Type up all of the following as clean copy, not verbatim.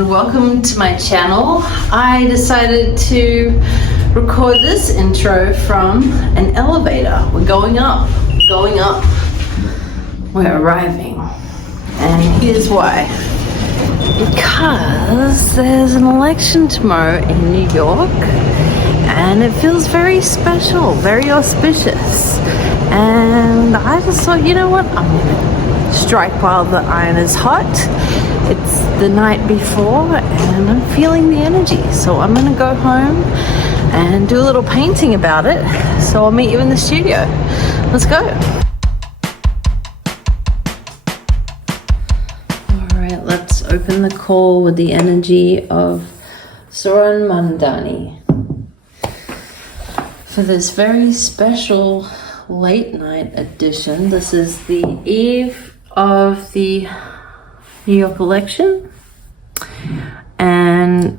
and welcome to my channel. I decided to record this intro from an elevator. We're going up, we're arriving, and here's why. Because there's an election tomorrow in New York and it feels very special, very auspicious, and I just thought, you know what, I'm gonna strike while the iron is hot. It's the night before and I'm feeling the energy, so I'm gonna go home and do a little painting about it. So I'll meet you in the studio. Let's go. Alright, let's open the call with the energy of ZOHRAN MAMDANI for this very special late night edition. This is the eve of the New York election, and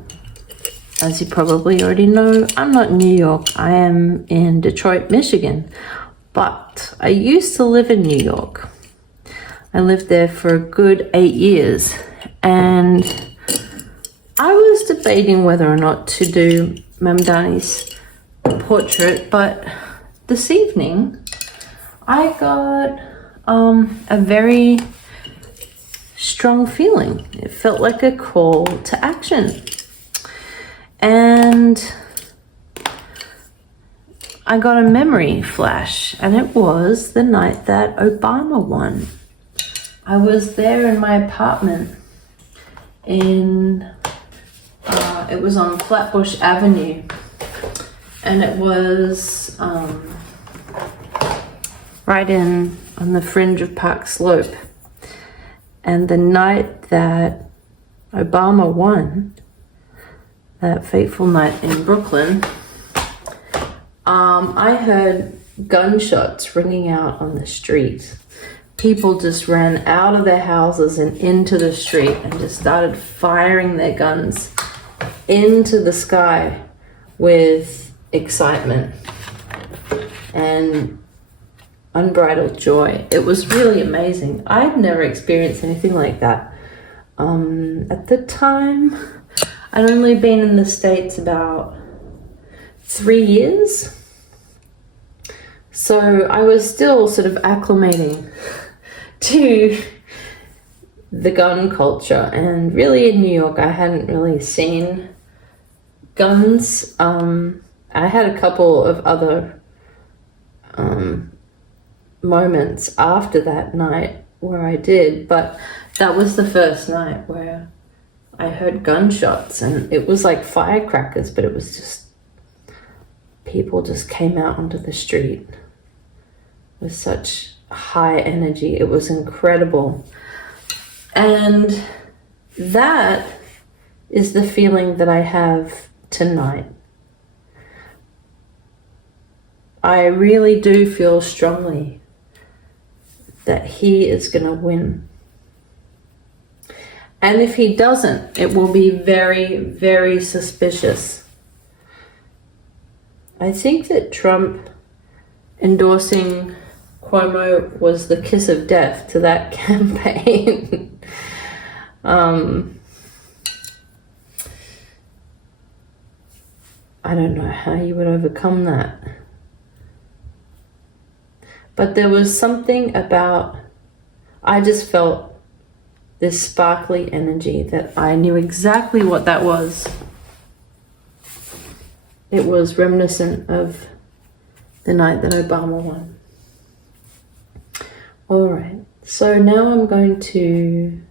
as you probably already know, I'm not in New York. I am in Detroit, Michigan, but I used to live in New York. I lived there for a good 8 years, and I was debating whether or not to do Mamdani's portrait, but this evening I got a very strong feeling. It felt like a call to action, and I got a memory flash, and it was the night that Obama won. I was there in my apartment in it was on Flatbush Avenue, and it was right on the fringe of Park Slope. And the night that Obama won, that fateful night in Brooklyn, I heard gunshots ringing out on the street. People just ran out of their houses and into the street and just started firing their guns into the sky with excitement and unbridled joy. It was really amazing. I'd never experienced anything like that. At the time, I'd only been in the States about 3 years. So I was still sort of acclimating to the gun culture. And really in New York, I hadn't really seen guns. I had a couple of other moments after that night where I did, but that was the first night where I heard gunshots, and it was like firecrackers, but it was just people just came out onto the street with such high energy. It was incredible, and that is the feeling that I have tonight. I really do feel strongly that he is going to win. And if he doesn't, it will be very, very suspicious. I think that Trump endorsing Cuomo was the kiss of death to that campaign. I don't know how you would overcome that. But there was something about, I just felt this sparkly energy that I knew exactly what that was. It was reminiscent of the night that Obama won. All right, so now I'm going to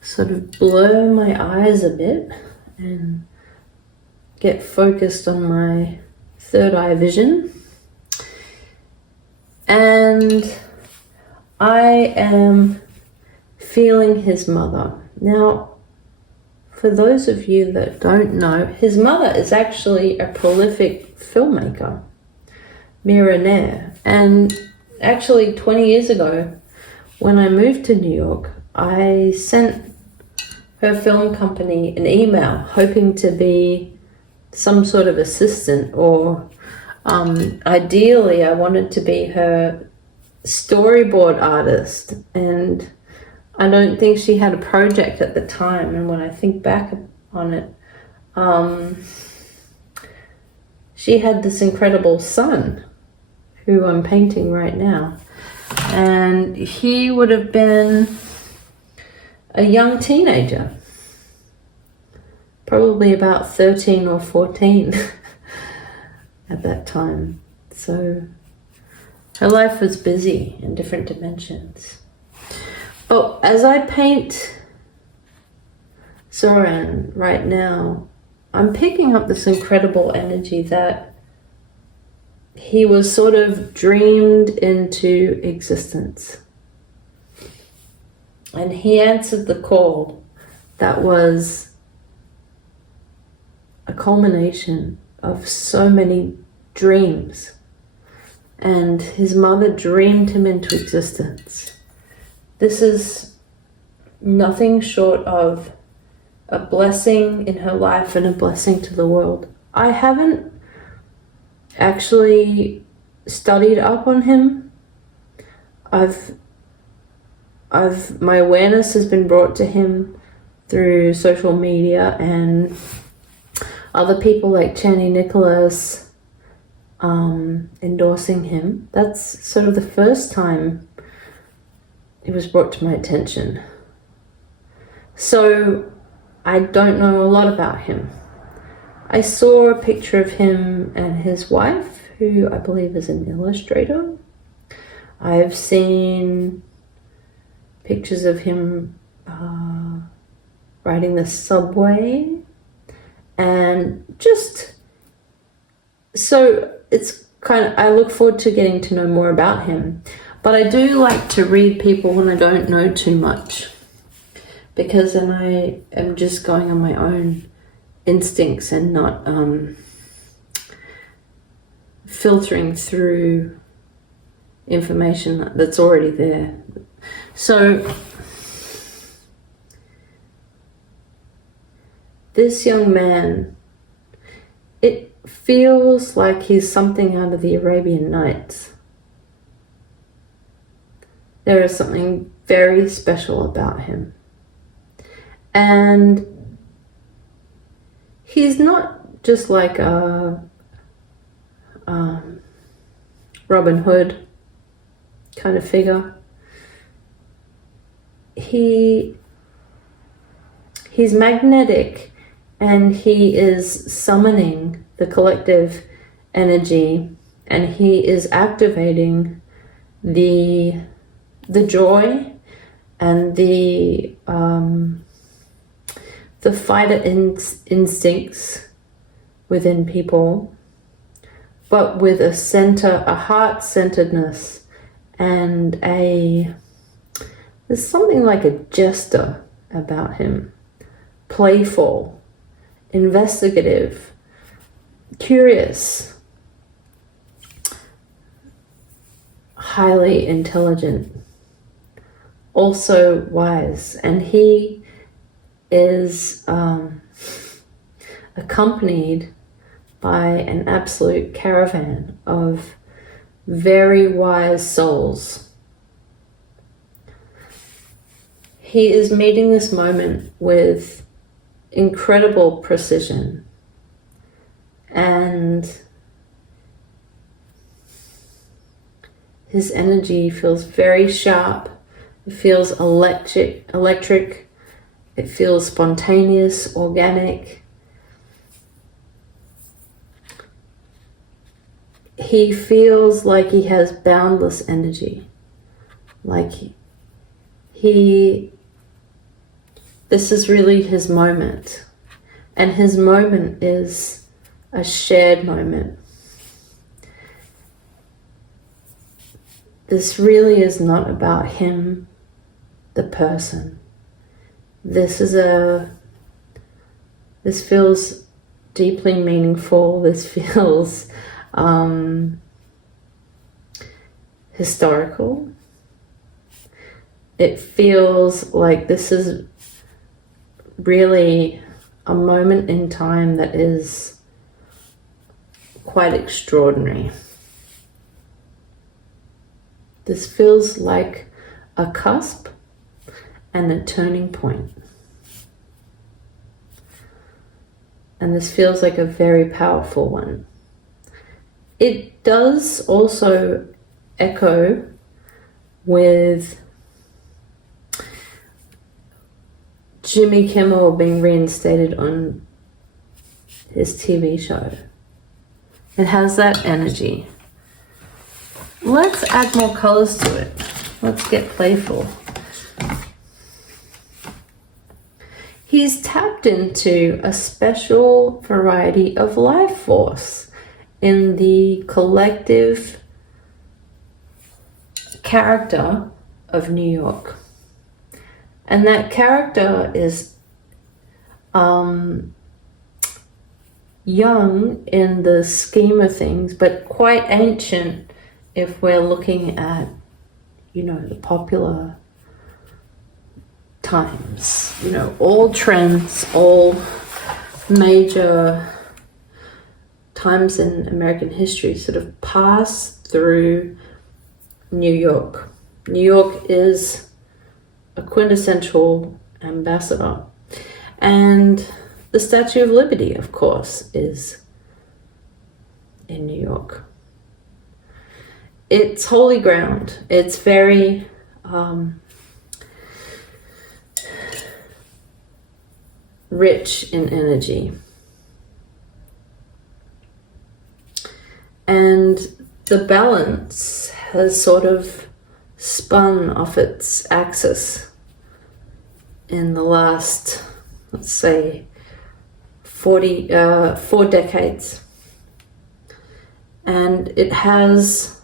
sort of blur my eyes a bit and get focused on my third eye vision. And I am feeling his mother. Now, for those of you that don't know, his mother is actually a prolific filmmaker, Mira Nair. And actually 20 years ago, when I moved to New York, I sent her film company an email hoping to be some sort of assistant, or ideally I wanted to be her storyboard artist. And I don't think she had a project at the time, and when I think back on it, she had this incredible son who I'm painting right now, and he would have been a young teenager, probably about 13 or 14 at that time. So her life was busy in different dimensions. But as I paint Zohran right now, I'm picking up this incredible energy that he was sort of dreamed into existence. And he answered the call that was a culmination of so many dreams. And his mother dreamed him into existence. This is nothing short of a blessing in her life and a blessing to the world. I haven't actually studied up on him. My awareness has been brought to him through social media and other people like Chani Nicholas endorsing him. That's sort of the first time it was brought to my attention. So I don't know a lot about him. I saw a picture of him and his wife, who I believe is an illustrator. I've seen pictures of him riding the subway, and just so it's kind of, I look forward to getting to know more about him. But I do like to read people when I don't know too much, because then I am just going on my own instincts and not filtering through information that's already there. So this young man, it feels like he's something out of the Arabian Nights. There is something very special about him. And he's not just like a Robin Hood kind of figure. He's magnetic, and he is summoning the collective energy, and he is activating the joy and the fighter instincts within people, but with a heart-centeredness, and there's something like a jester about him. Playful, investigative, curious, highly intelligent, also wise. And he is accompanied by an absolute caravan of very wise souls. He is meeting this moment with incredible precision, and his energy feels very sharp. It feels electric. It feels spontaneous, organic. He feels like he has boundless energy. Like this is really his moment. And his moment is a shared moment. This really is not about him, the person. This feels deeply meaningful. This feels historical. It feels like this is really a moment in time that is quite extraordinary. This feels like a cusp, and a turning point. And this feels like a very powerful one. It does also echo with Jimmy Kimmel being reinstated on his TV show. It has that energy. Let's add more colors to it. Let's get playful. He's tapped into a special variety of life force in the collective character of New York. And that character is young in the scheme of things, but quite ancient if we're looking at, you know, the popular times. You know, all trends, all major times in American history sort of pass through New York. New York is a quintessential ambassador. And the Statue of Liberty, of course, is in New York. It's holy ground. It's very rich in energy. And the balance has sort of spun off its axis in the last, let's say, 4 decades. And it has,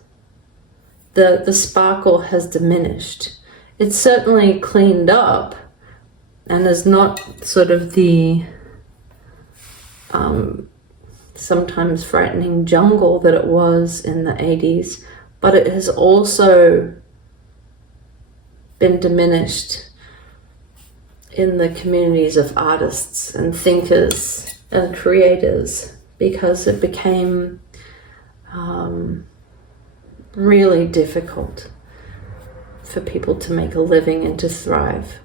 the sparkle has diminished. It's certainly cleaned up and is not sort of the sometimes frightening jungle that it was in the 80s, but it has also been diminished in the communities of artists and thinkers and creators, because it became really difficult for people to make a living and to thrive.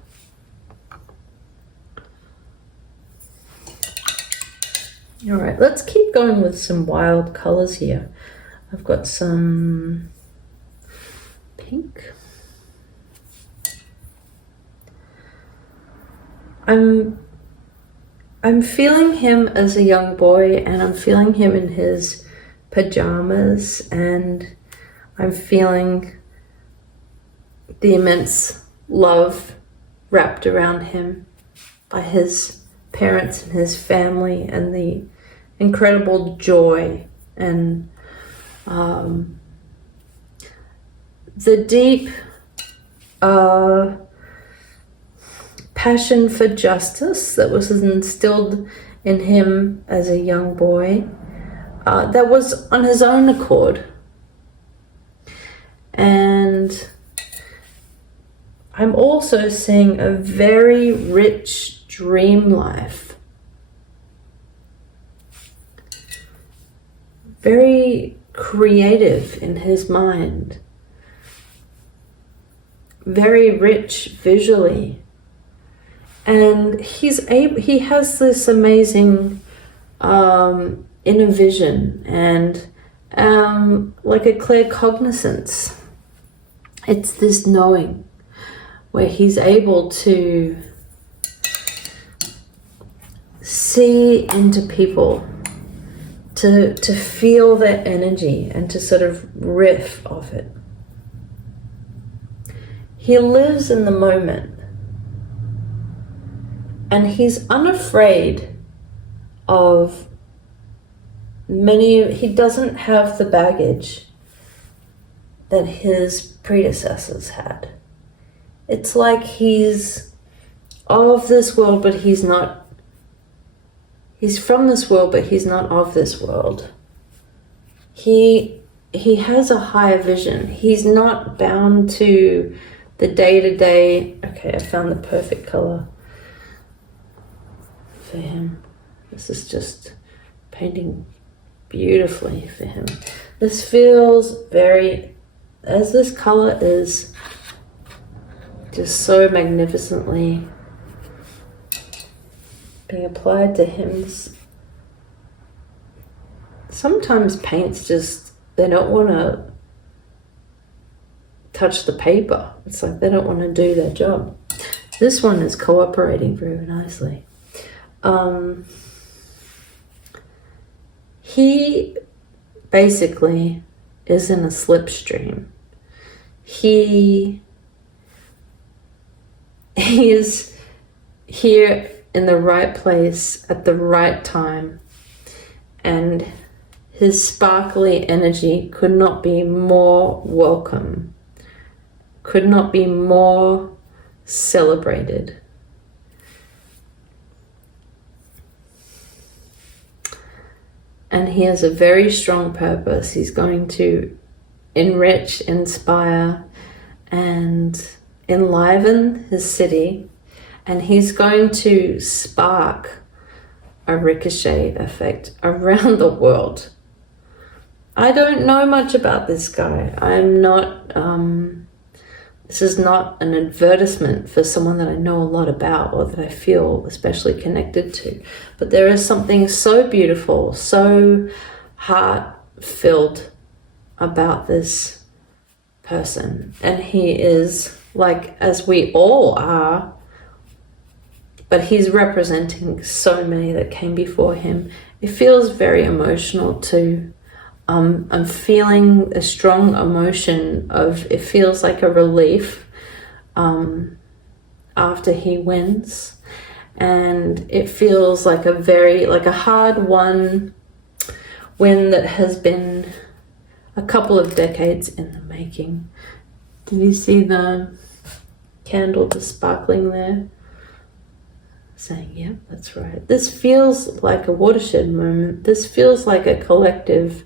All right, let's keep going with some wild colors here. I've got some pink. I'm feeling him as a young boy, and I'm feeling him in his pajamas, and I'm feeling the immense love wrapped around him by his parents and his family, and the incredible joy and the deep passion for justice that was instilled in him as a young boy, that was on his own accord. And I'm also seeing a very rich dream life. Very creative in his mind. Very rich visually. And he has this amazing inner vision and like a clear cognizance. It's this knowing where he's able to see into people, to feel their energy and to sort of riff off it. He lives in the moment, and he's unafraid of he doesn't have the baggage that his predecessors had. It's like he's of this world, but he's not. He's from this world, but he's not of this world. He has a higher vision. He's not bound to the day-to-day. Okay, I found the perfect color for him. This is just painting beautifully for him. This feels very, as this color is just so magnificently being applied to him. Sometimes paints just, they don't want to touch the paper. It's like they don't want to do their job. This one is cooperating very nicely. He basically is in a slipstream. He is here in the right place at the right time, and his sparkly energy could not be more welcome, could not be more celebrated. And he has a very strong purpose. He's going to enrich, inspire, and enliven his city. And he's going to spark a ricochet effect around the world. I don't know much about this guy. I'm not, this is not an advertisement for someone that I know a lot about or that I feel especially connected to. But there is something so beautiful, so heart-filled about this person. And he is like, as we all are, but he's representing so many that came before him. It feels very emotional too. I'm feeling a strong emotion of, it feels like a relief after he wins. And it feels like a hard win that has been a couple of decades in the making. Did you see the candle just sparkling there? Saying, yep, that's right. This feels like a watershed moment. This feels like a collective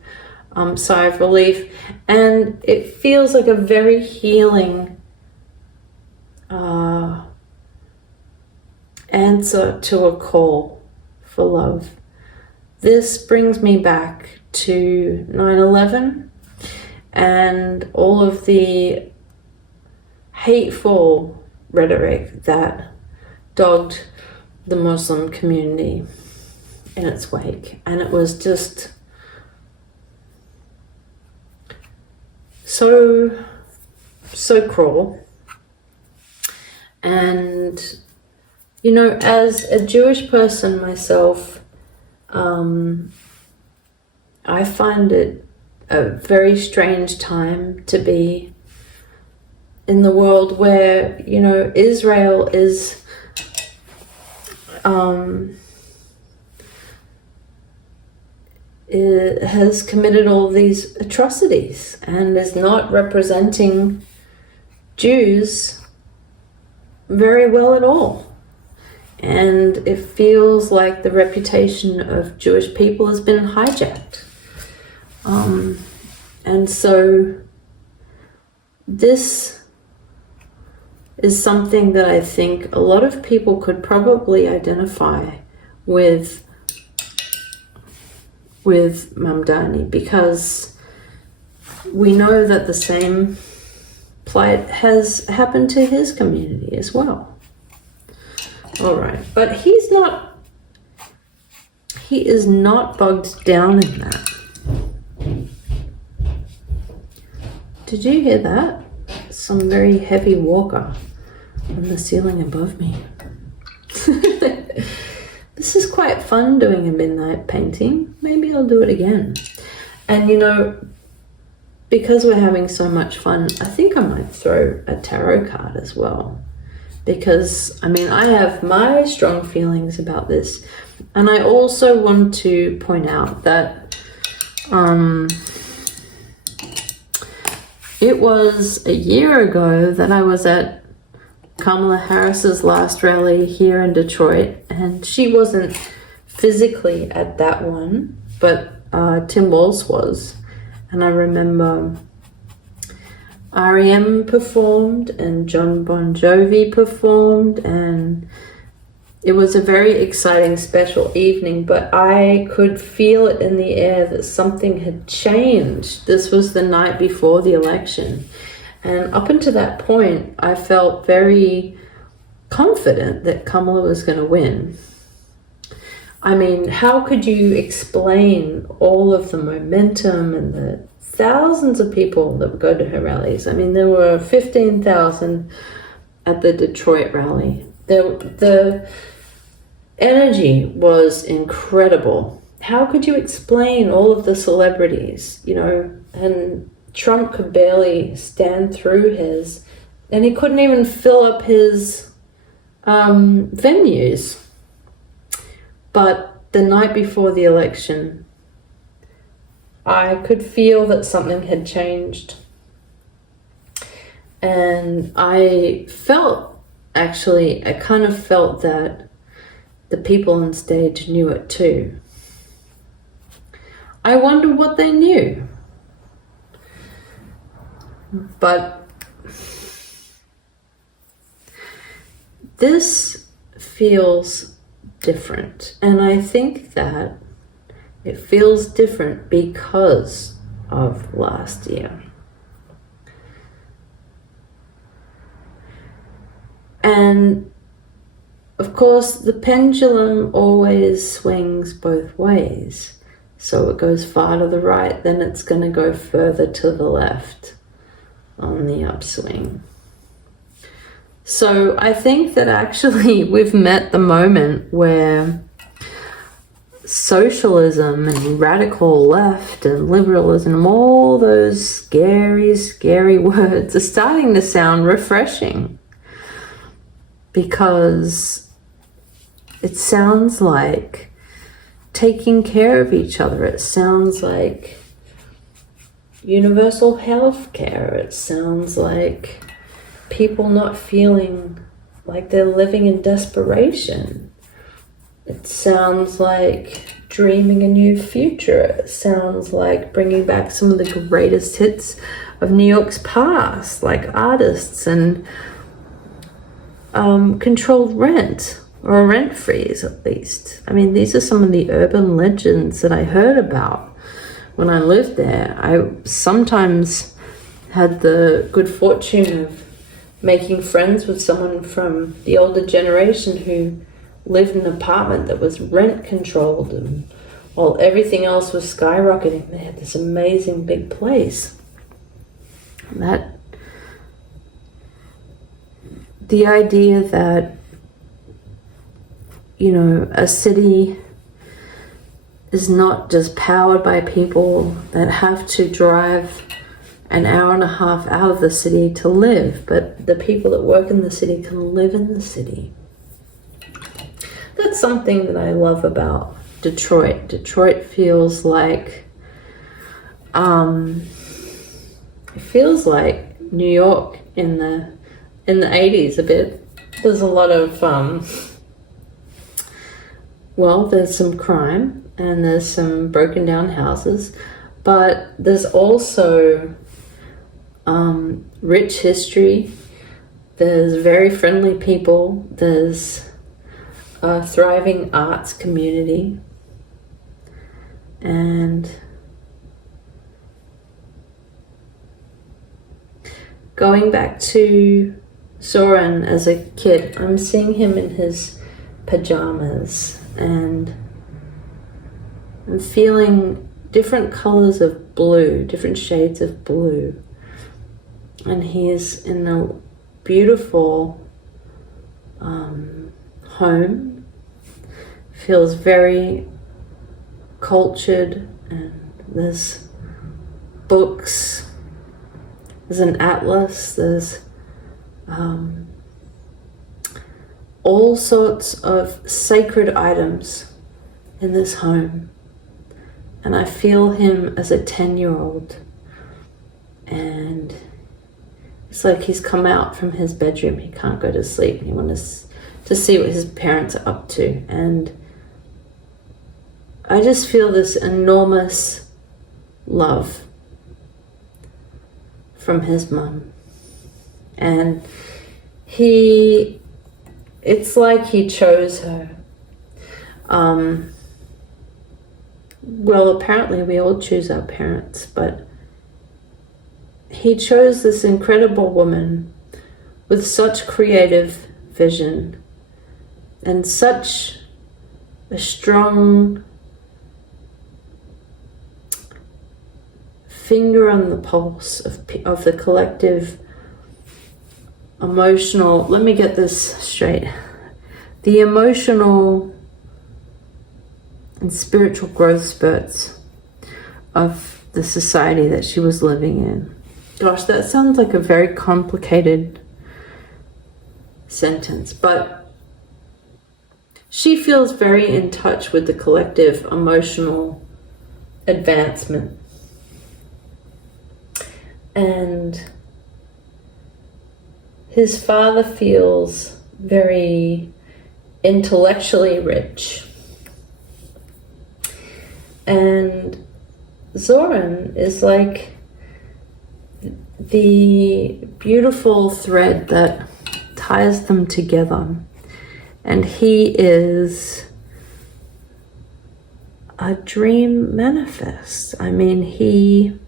sigh of relief, and it feels like a very healing answer to a call for love. This brings me back to 9/11 and all of the hateful rhetoric that dogged the Muslim community in its wake, and it was just so cruel. And you know, as a Jewish person myself, I find it a very strange time to be in the world where, you know, Israel is it has committed all these atrocities and is not representing Jews very well at all. And it feels like the reputation of Jewish people has been hijacked. And so this is something that I think a lot of people could probably identify with Mamdani, because we know that the same plight has happened to his community as well. All right, but he is not bogged down in that. Did you hear that? Some very heavy walker on the ceiling above me. This is quite fun doing a midnight painting. Maybe I'll do it again. And you know, because we're having so much fun, I think I might throw a tarot card as well. Because, I mean, I have my strong feelings about this. And I also want to point out that it was a year ago that I was at Kamala Harris's last rally here in Detroit, and she wasn't physically at that one, but Tim Walz was. And I remember R.E.M. performed and John Bon Jovi performed, and it was a very exciting, special evening, but I could feel it in the air that something had changed. This was the night before the election, And up until that point, I felt very confident that Kamala was going to win. I mean, how could you explain all of the momentum and the thousands of people that would go to her rallies? I mean, there were 15,000 at the Detroit rally. The energy was incredible. How could you explain all of the celebrities, you know? And Trump could barely stand through his, and he couldn't even fill up his venues. But the night before the election, I could feel that something had changed. And I kind of felt that the people on stage knew it too. I wondered what they knew. But this feels different, and I think that it feels different because of last year. And of course, the pendulum always swings both ways. So it goes far to the right, then it's going to go further to the left on the upswing. So I think that actually we've met the moment where socialism and radical left and liberalism, all those scary, scary words are starting to sound refreshing, because it sounds like taking care of each other. It sounds like universal health care. It sounds like people not feeling like they're living in desperation. It sounds like dreaming a new future. It sounds like bringing back some of the greatest hits of New York's past, like artists and controlled rent, or a rent freeze at least. I mean, these are some of the urban legends that I heard about when I lived there. I sometimes had the good fortune of making friends with someone from the older generation who lived in an apartment that was rent controlled, and while everything else was skyrocketing, they had this amazing big place. The idea that, you know, a city is not just powered by people that have to drive an hour and a half out of the city to live, but the people that work in the city can live in the city. That's something that I love about Detroit. Detroit feels like, it feels like New York in the 80s a bit. There's a lot of, there's some crime and there's some broken down houses, but there's also rich history. There's very friendly people. There's a thriving arts community. And going back to Zohran as a kid, I'm seeing him in his pajamas, and I'm feeling different colors of blue, different shades of blue. And he's in a beautiful home. Feels very cultured, and there's books, there's an atlas, there's all sorts of sacred items in this home. And I feel him as a 10-year-old, and it's like he's come out from his bedroom. He can't go to sleep. He wants to see what his parents are up to. And I just feel this enormous love from his mum. And it's like he chose her. Well, apparently we all choose our parents, but he chose this incredible woman with such creative vision and such a strong finger on the pulse of the collective emotional, let me get this straight, the emotional and spiritual growth spurts of the society that she was living in. Gosh, that sounds like a very complicated sentence, but she feels very in touch with the collective emotional advancement. And his father feels very intellectually rich. And Zohran is like the beautiful thread that ties them together. And he is a dream manifest. I mean, he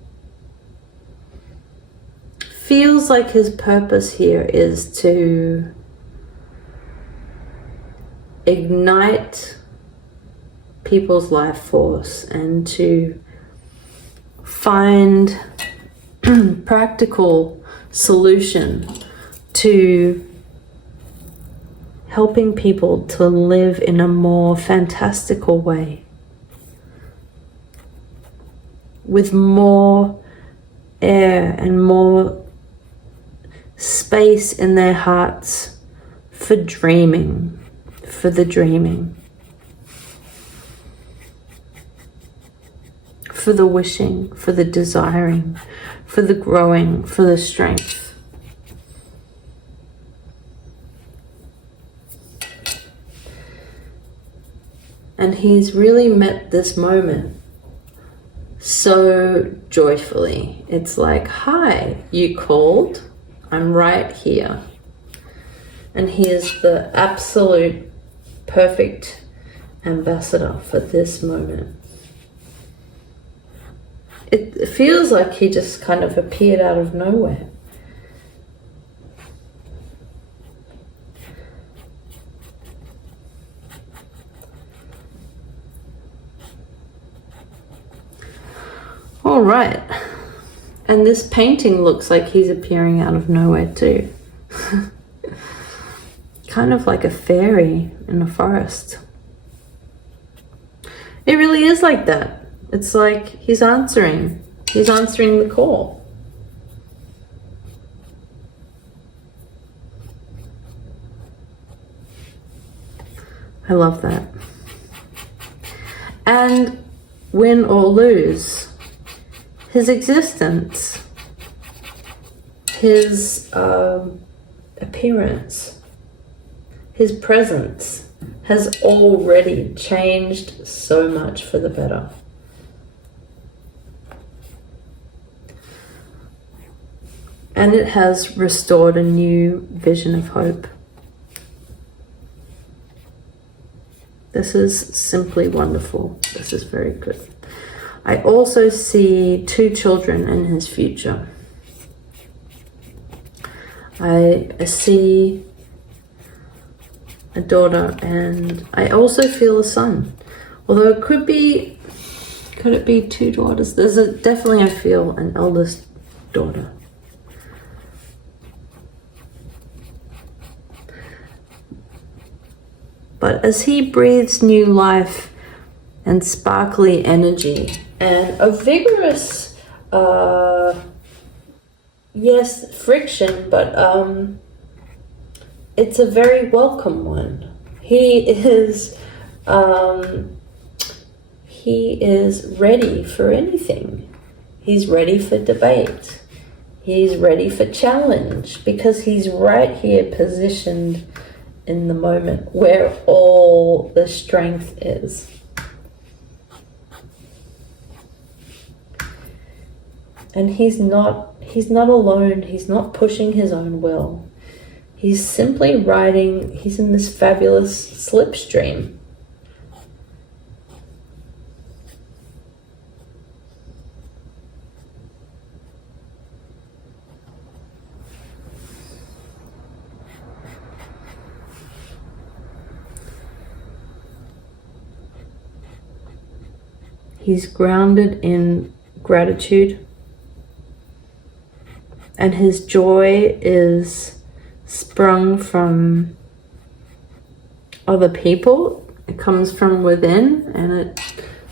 feels like his purpose here is to ignite people's life force and to find practical solution to helping people to live in a more fantastical way, with more air and more space in their hearts for dreaming, for the dreaming, for the wishing, for the desiring, for the growing, for the strength. And he's really met this moment so joyfully. It's like, hi, you called? I'm right here. And he is the absolute perfect ambassador for this moment. It feels like he just kind of appeared out of nowhere. All right. And this painting looks like he's appearing out of nowhere too. Kind of like a fairy in a forest. It really is like that. It's like he's answering the call. I love that. And win or lose, his existence, his appearance, his presence has already changed so much for the better. And it has restored a new vision of hope. This is simply wonderful. This is very good. I also see 2 children in his future. I see a daughter and I also feel a son. Although it could it be 2 daughters? Definitely I feel an eldest daughter. But as he breathes new life and sparkly energy and a vigorous, yes, friction, but it's a very welcome one. He is ready for anything. He's ready for debate. He's ready for challenge because he's right here positioned in the moment where all the strength is. And he's not alone. He's not pushing his own will. He's simply riding, he's in this fabulous slipstream. He's grounded in gratitude. And his joy is sprung from other people. It comes from within and it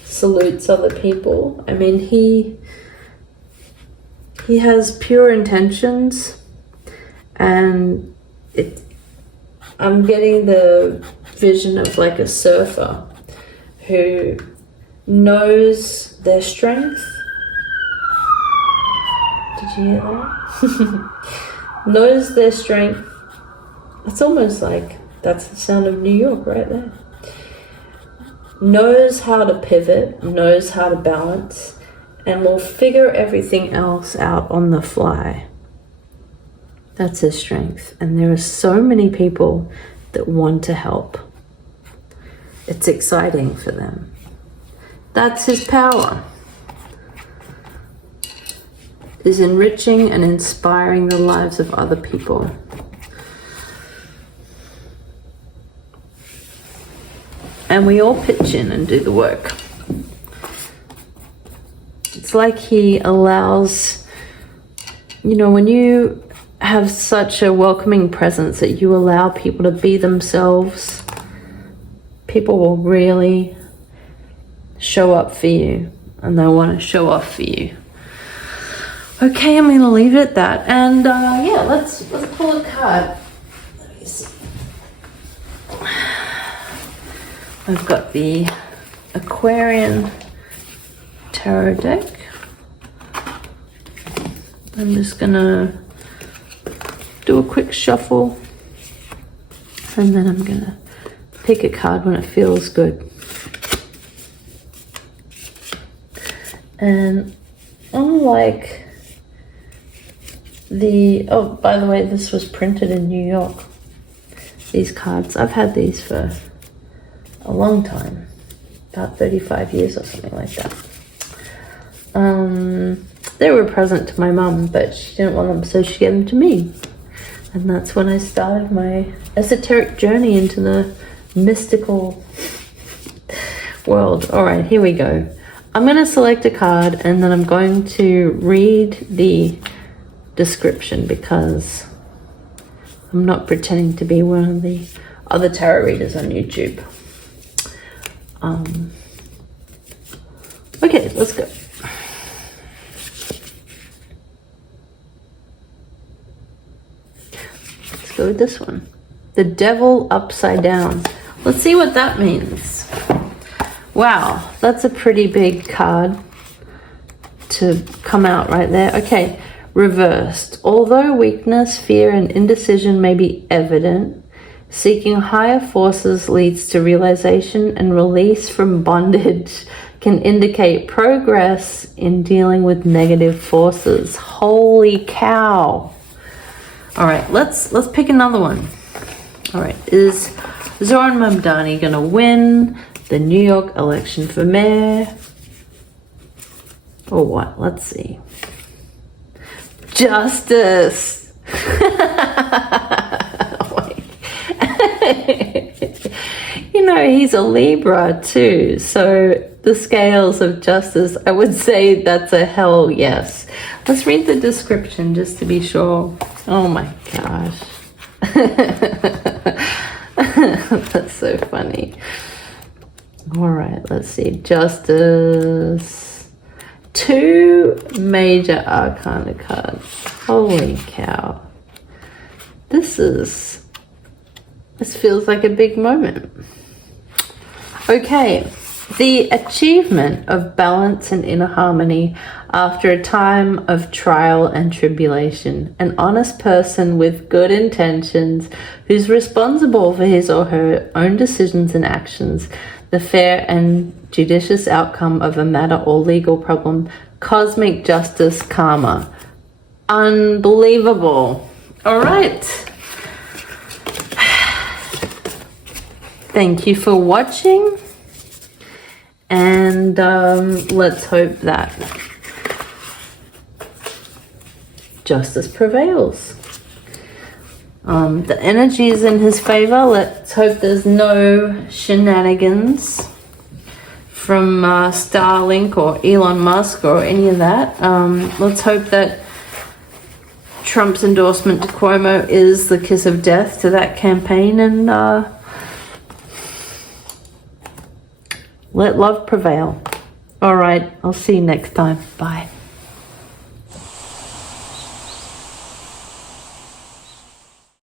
salutes other people. I mean, he has pure intentions, and I'm getting the vision of like a surfer who knows their strength. Did you hear that? Knows their strength. It's almost like that's the sound of New York right there. Knows how to pivot, knows how to balance, and will figure everything else out on the fly. That's his strength. And there are so many people that want to help. It's exciting for them. That's his power. Is enriching and inspiring the lives of other people. And we all pitch in and do the work. It's like he allows, you know, when you have such a welcoming presence that you allow people to be themselves, people will really show up for you and they'll want to show off for you. Okay, I'm going to leave it at that. And yeah, let's pull a card. Let me see. I've got the Aquarian tarot deck. I'm just gonna do a quick shuffle and then I'm gonna pick a card when it feels good. And unlike oh, by the way, this was printed in New York. These cards, I've had these for a long time, about 35 years or something like that. They were a present to my mum, but she didn't want them, so she gave them to me. And that's when I started my esoteric journey into the mystical world. All right, here we go. I'm going to select a card and then I'm going to read the description because I'm not pretending to be one of the other tarot readers on YouTube. Okay, let's go. Let's go with this one. The Devil Upside Down. Let's see what that means. Wow, that's a pretty big card to come out right there. Okay, reversed. Although weakness, fear, and indecision may be evident, seeking higher forces leads to realization, and release from bondage can indicate progress in dealing with negative forces. Holy cow. All right, let's pick another one. All right, is ZOHRAN MAMDANI gonna win the New York election for mayor? Or what? Let's see. Justice. You know, he's a Libra too, so the scales of justice, I would say that's a hell yes. Let's read the description just to be sure. Oh my gosh. That's so funny. All right, let's see. Justice. 2 major arcana cards. Holy cow. This feels like a big moment. Okay, the achievement of balance and inner harmony after a time of trial and tribulation. An honest person with good intentions who's responsible for his or her own decisions and actions. The fair and judicious outcome of a matter or legal problem. Cosmic justice karma. Unbelievable. All right. Thank you for watching, and let's hope that justice prevails. The energy is in his favor. Let's hope there's no shenanigans from Starlink or Elon Musk or any of that. Let's hope that Trump's endorsement to Cuomo is the kiss of death to that campaign, and let love prevail. All right, I'll see you next time. Bye.